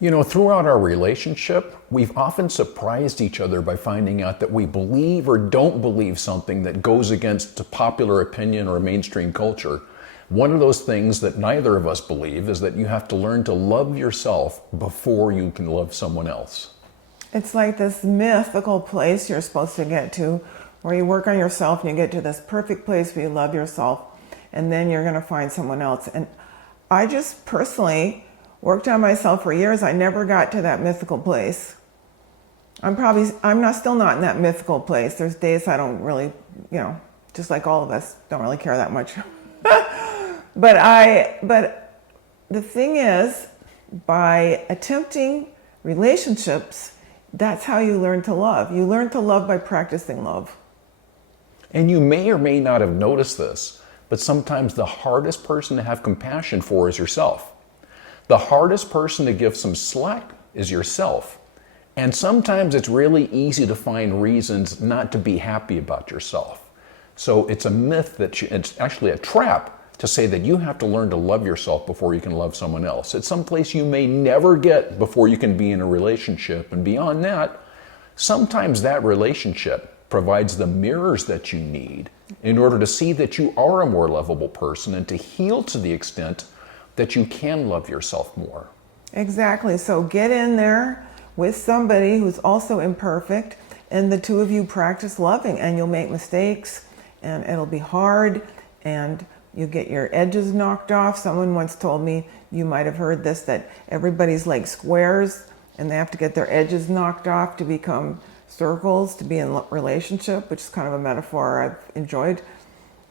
You know, throughout our relationship, we've often surprised each other by finding out that we believe or don't believe something that goes against popular opinion or mainstream culture. One of those things that neither of us believe is that you have to learn to love yourself before you can love someone else. It's like this mythical place you're supposed to get to, where you work on yourself and you get to this perfect place where you love yourself, and then you're going to find someone else. And I just personally worked on myself for years. I never got to that mythical place. I'm still not in that mythical place. There's days I don't really, just like all of us, don't really care that much. But the thing is, by attempting relationships, that's how you learn to love. You learn to love by practicing love. And you may or may not have noticed this, but sometimes the hardest person to have compassion for is yourself. The hardest person to give some slack is yourself. And sometimes it's really easy to find reasons not to be happy about yourself. So it's a myth it's actually a trap to say that you have to learn to love yourself before you can love someone else. It's someplace you may never get before you can be in a relationship. And beyond that, sometimes that relationship provides the mirrors that you need in order to see that you are a more lovable person and to heal to the extent that you can love yourself more. Exactly. So get in there with somebody who's also imperfect, and the two of you practice loving, and you'll make mistakes, and it'll be hard, and you get your edges knocked off. Someone once told me, you might have heard this, that everybody's like squares, and they have to get their edges knocked off to become circles to be in a relationship, which is kind of a metaphor I've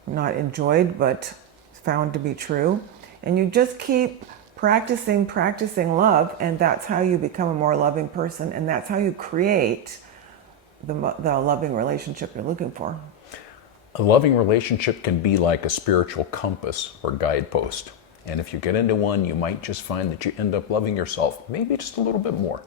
not enjoyed, but found to be true. And you just keep practicing love, and that's how you become a more loving person, and that's how you create the loving relationship you're looking for. A loving relationship can be like a spiritual compass or guidepost. And if you get into one, you might just find that you end up loving yourself maybe just a little bit more.